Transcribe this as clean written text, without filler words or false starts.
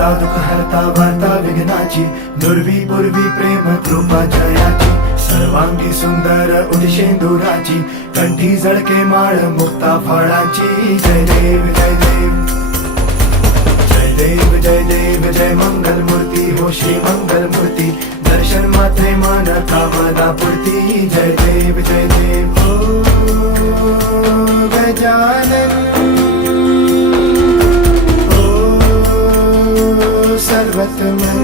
दाता दुःख हरता वार्ता विघ्नाची, दुर्वी पूर्वी प्रेम कृपा जयाची, सर्वांगी सुंदर उदिशेंदुराची, कंठी जळके माळ मुक्ता फळाची. जय देव जय देव जय देव जय देव जय मंगल मूर्ती हो श्री मंगल मूर्ती, दर्शन मात्रे मन कामना पूर्ती. जय देव जय देव ओ गजानन ओ सर्वतमन